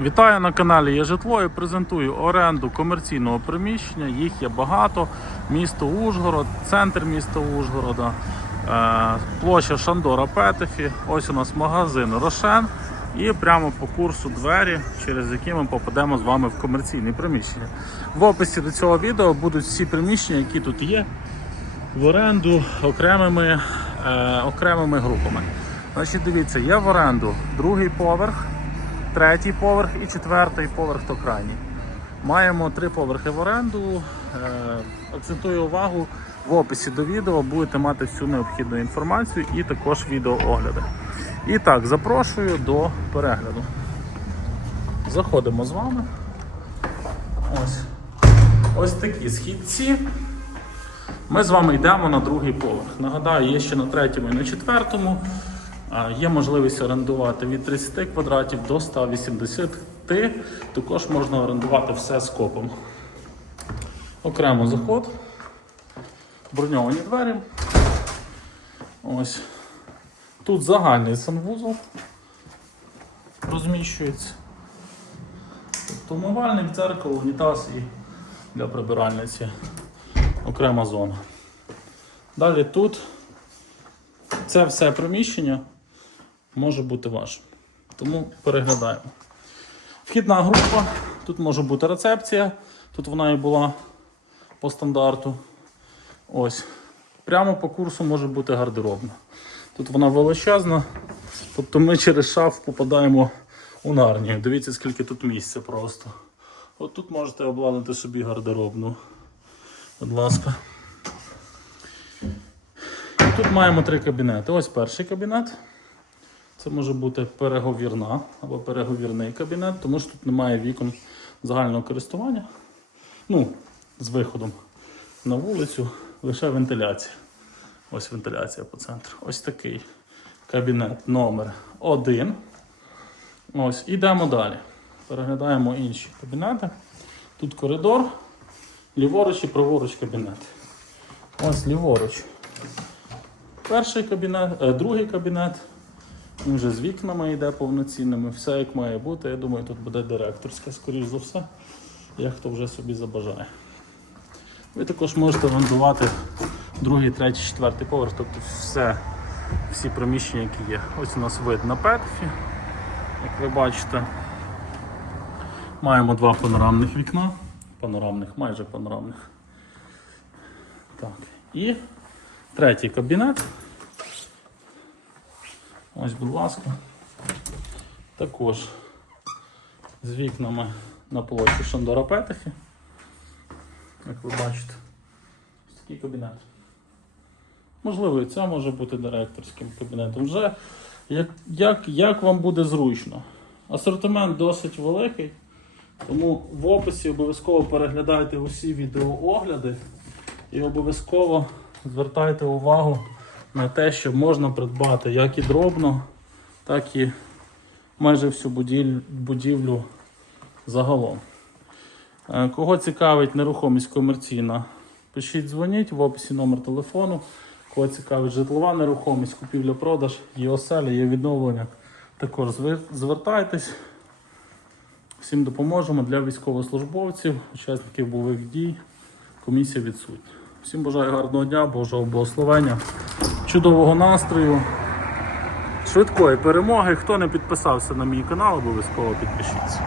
Вітаю на каналі Є житло і презентую оренду комерційного приміщення. Їх є багато. Місто Ужгород, центр міста Ужгорода, е, площа Шандора Петефі. Ось у нас магазин Рошен. І прямо по курсу двері, через які ми попадемо з вами в комерційне приміщення. В описі до цього відео будуть всі приміщення, які тут є, в оренду окремими, е, окремими групами. Значить, дивіться, є в оренду другий поверх, третій поверх і четвертий поверх то крайній. Маємо три поверхи в оренду. Е, акцентую увагу в описі до відео, будете мати всю необхідну інформацію і також відеоогляди. І так, запрошую до перегляду. Заходимо з вами. Ось. Ось такі східці. Ми з вами йдемо на другий поверх. Нагадаю, є ще на третьому і на четвертому. Є можливість орендувати від 30 квадратів до 180. Також можна орендувати все скопом. Окремо заход. Броньовані двері. Ось. Тут загальний санвузол розміщується. Тобто умивальник, дзеркало, унітаз і для прибиральниці окрема зона. Далі тут це все приміщення може бути вашим. Тому переглядаємо. Вхідна група, тут може бути рецепція, тут вона і була по стандарту. Ось. Прямо по курсу може бути гардеробна. Тут вона величезна, тобто ми через шаф попадаємо у нарнію. Дивіться, скільки тут місця просто. От тут можете обладнати собі гардеробну. Будь ласка. Тут маємо три кабінети. Ось перший кабінет. Це може бути переговірна або переговірний кабінет, тому що тут немає вікон загального користування. Ну, з виходом на вулицю, лише вентиляція. Ось вентиляція по центру. Ось такий кабінет номер 1. Ось, ідемо далі. Переглядаємо інші кабінети. Тут коридор, ліворуч і праворуч кабінет. Ось ліворуч. Перший кабінет, е, другий кабінет. Він вже з вікнами йде повноцінними, все як має бути. Я думаю, тут буде директорська, скоріш за все, як хто вже собі забажає. Ви також можете орендувати другий, третій, четвертий поверх, тобто все, всі приміщення, які є. Ось у нас вид на петфі, як ви бачите. Маємо два панорамних вікна, панорамних, майже панорамних. Так. І третій кабінет. Ось, будь ласка. Також з вікнами на площі Шандора Петефі. Як ви бачите, ось такий кабінет. Можливо, і це може бути директорським кабінетом. Вже як, як, як вам буде зручно. Асортимент досить великий, тому в описі обов'язково переглядайте усі відеоогляди і обов'язково звертайте увагу на те, що можна придбати як і дробно, так і майже всю будівлю, будівлю загалом. Е, Кого цікавить нерухомість комерційна, пишіть, дзвоніть в описі номер телефону. Кого цікавить житлова нерухомість, купівля-продаж, є оселя, є відновлення. Також звертайтесь. Всім допоможемо для військовослужбовців, учасників бойових дій. Комісія відсутня. Всім бажаю гарного дня, Божого благословення, чудового настрою, швидкої перемоги. Хто не підписався на мій канал, обов'язково підпишіться.